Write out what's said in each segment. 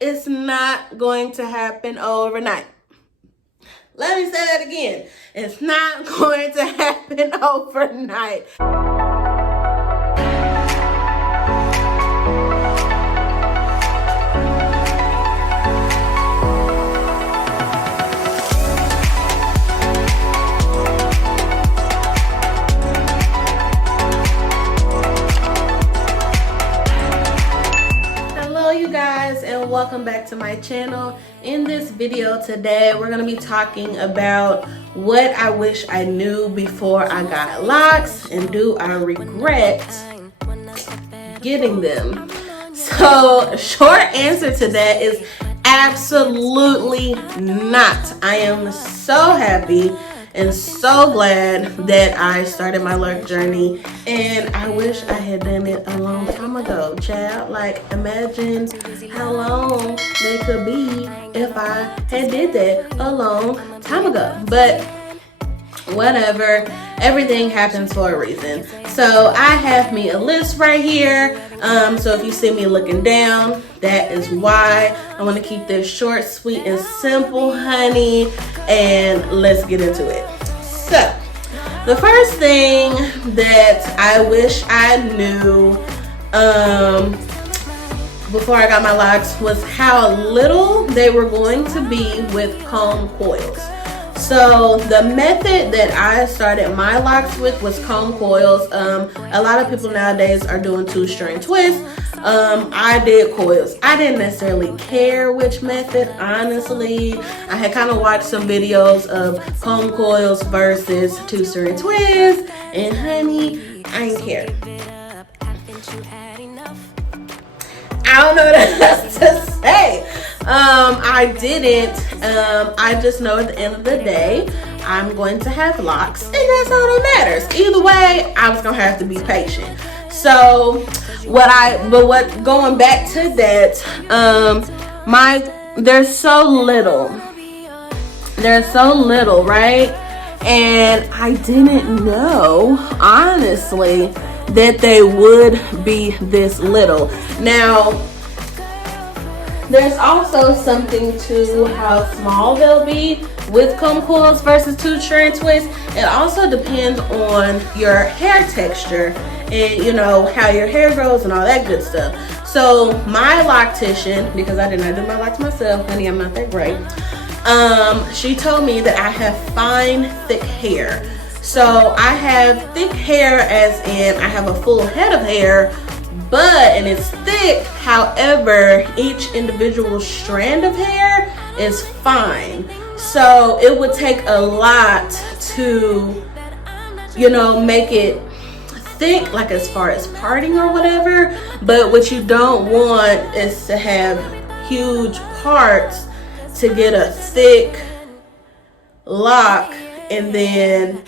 It's not going to happen overnight. Let me say that again. It's not going to happen overnight. And welcome back to my channel. In this video today, we're going to be talking about what I wish I knew before I got locks, and do I regret getting them? So short answer to that is absolutely not. I am so happy and so glad that I started my Loc journey, and I wish I had done it a long time ago, child. Like, imagine how long they could be if I had did that a long time ago. But whatever, everything happens for a reason. So I have me a list right here. So if you see me looking down, that is why. I want to keep this short, sweet, and simple, honey, and let's get into it. So the first thing that I wish I knew before I got my locks was how little they were going to be with comb coils. So the method that I started my locks with was comb coils. A lot of people nowadays are doing 2-string twists. I did coils. I didn't necessarily care which method, honestly. I had kind of watched some videos of comb coils versus 2-string twists, and honey, I didn't care. I don't know what else to say. I didn't. I just know at the end of the day, I'm going to have locks, and that's all that matters. Either way, I was gonna have to be patient. So going back to that, there's so little, right? And I didn't know, honestly, that they would be this little. Now, there's also something to how small they'll be with comb coils versus 2-string twists. It also depends on your hair texture and, you know, how your hair grows and all that good stuff. So my loctician, because I did not do my locks myself, honey, I'm not that great. She told me that I have fine, thick hair. So I have thick hair as in I have a full head of hair, and it's thick. However, each individual strand of hair is fine. So it would take a lot to, you know, make it thick, like as far as parting or whatever. But what you don't want is to have huge parts to get a thick lock, and then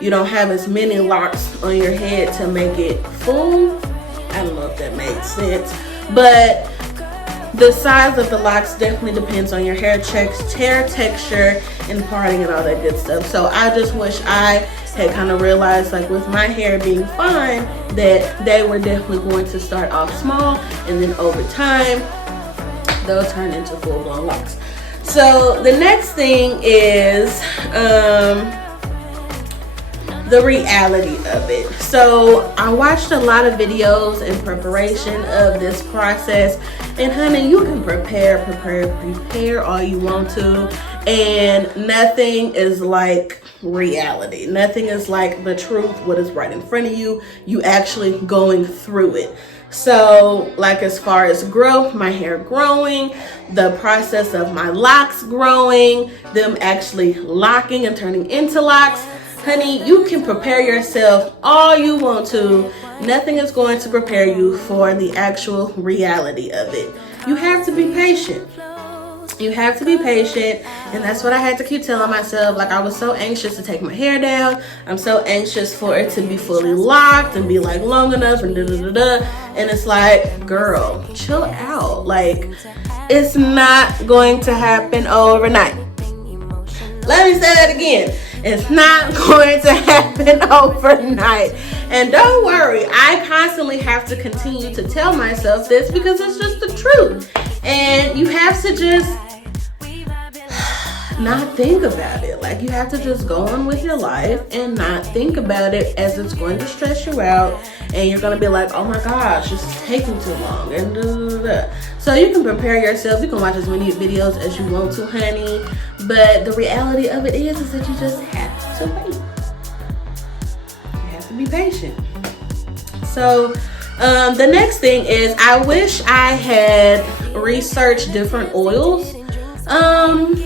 you don't have as many locks on your head to make it full. I don't know if that made sense, but the size of the locks definitely depends on your hair texture and parting and all that good stuff. So I just wish I had kind of realized, like with my hair being fine, that they were definitely going to start off small, and then over time they'll turn into full-blown locks. So the next thing is the reality of it. So I watched a lot of videos in preparation of this process, and honey, you can prepare all you want to, and nothing is like reality. Nothing is like the truth, what is right in front of you, you actually going through it. So like as far as growth, my hair growing, the process of my locks growing, them actually locking and turning into locks, honey, you can prepare yourself all you want to. Nothing is going to prepare you for the actual reality of it. You have to be patient. You have to be patient, and that's what I had to keep telling myself. Like, I was so anxious to take my hair down. I'm so anxious for it to be fully locked and be like long enough and da-da-da-da. And it's like, girl, chill out. Like, it's not going to happen overnight. Let me say that again. It's not going to happen overnight. And don't worry, I constantly have to continue to tell myself this because it's just the truth. And you have to just not think about it. Like, you have to just go on with your life and not think about it, as it's going to stress you out, and you're gonna be like, oh my gosh, this is taking too long, and da, da, da. So you can prepare yourself. You can watch as many videos as you want to, honey, but the reality of it is that you just have to wait. You have to be patient. So the next thing is, I wish I had researched different oils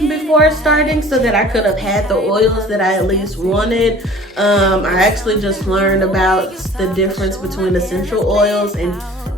before starting, so that I could have had the oils that I at least wanted. I actually just learned about the difference between essential oils and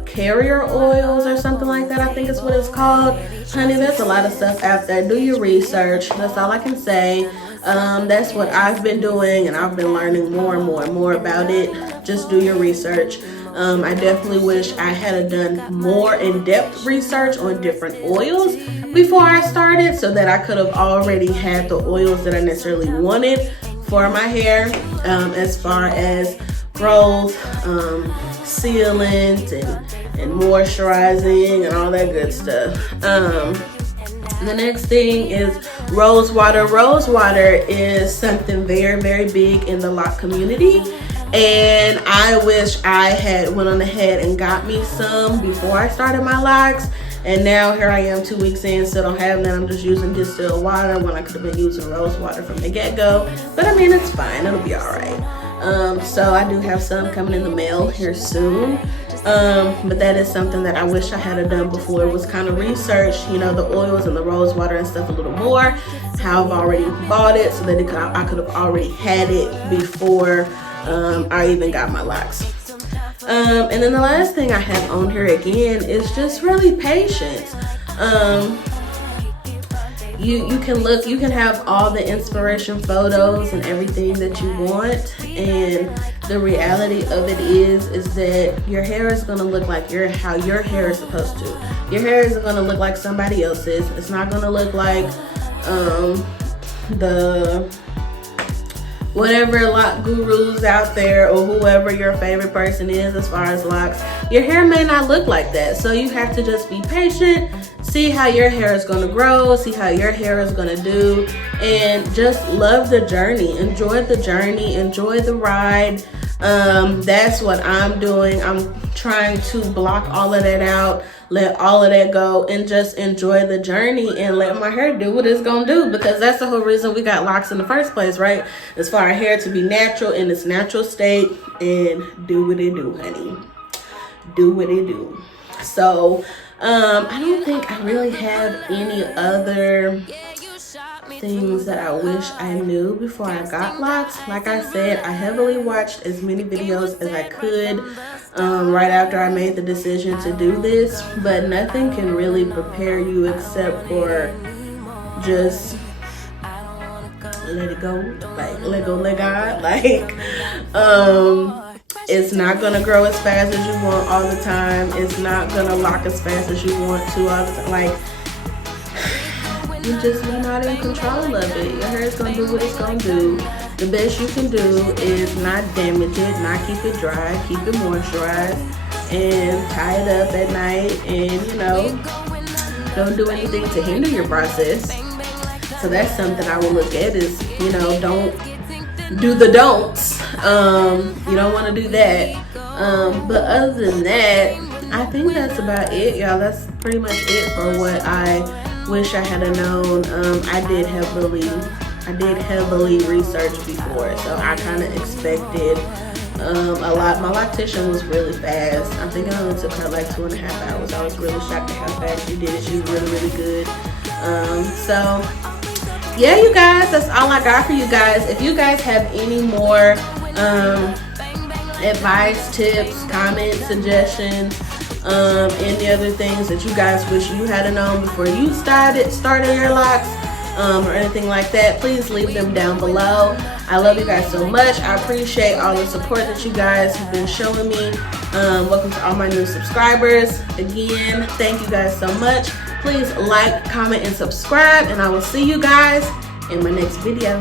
carrier oils, or something like that, I think is what it's called. Honey, there's a lot of stuff out there. Do your research. That's all I can say. That's what I've been doing, and I've been learning more and more and more about it. Just do your research. I definitely wish I had done more in-depth research on different oils before I started, so that I could have already had the oils that I necessarily wanted for my hair, as far as growth, sealant, and moisturizing, and all that good stuff. The next thing is rose water. Rose water is something very, very big in the lock community. And I wish I had went on ahead and got me some before I started my locks. And now here I am 2 weeks in, still don't have none. I'm just using distilled water when I could have been using rose water from the get-go. But I mean, it's fine, it'll be all right. So I do have some coming in the mail here soon. But that is something that I wish I had done before. It was kind of research, you know, the oils and the rose water and stuff a little more. How I've already bought it, so that I could have already had it before I even got my locks. And then the last thing I have on here again is just really patience. You can look, you can have all the inspiration photos and everything that you want, and the reality of it is that your hair is gonna look like how your hair is supposed to. Your hair isn't gonna look like somebody else's. It's not gonna look like the whatever lock gurus out there, or whoever your favorite person is as far as locks. Your hair may not look like that, so you have to just be patient, see how your hair is going to grow, see how your hair is going to do, and just love the journey. Enjoy the journey, enjoy the ride. That's what I'm doing. I'm trying to block all of that out, let all of that go, and just enjoy the journey and let my hair do what it's gonna do, because that's the whole reason we got locks in the first place, right? It's for our hair to be natural in its natural state and do what it do, honey. Do what it do. So I don't think I really have any other things that I wish I knew before I got locks. Like I said, I heavily watched as many videos as I could right after I made the decision to do this, but nothing can really prepare you except for just let it go, like let go, let God. Like it's not gonna grow as fast as you want all the time. It's not gonna lock as fast as you want to all the time. Like, you're not in control of it. Your hair is gonna do what it's gonna do. The best you can do is not damage it, not keep it dry, keep it moisturized, and tie it up at night, and you know, don't do anything to hinder your process. So that's something I will look at is, you know, don't do the don'ts. You don't want to do that. But other than that, I think that's about it, y'all. That's pretty much it for what I wish I had known. I did heavily research before, so I kind of expected a lot. My loctician was really fast. I think it only took her like 2.5 hours. I was really shocked at how fast she did it. She was really, really good. So yeah, you guys, that's all I got for you guys. If you guys have any more advice, tips, comments, suggestions, any other things that you guys wish you had known before you started your locks, or anything like that, please leave them down below. I love you guys so much. I appreciate all the support that you guys have been showing me. Welcome to all my new subscribers. Again, thank you guys so much. Please like, comment, and subscribe, and I will see you guys in my next video.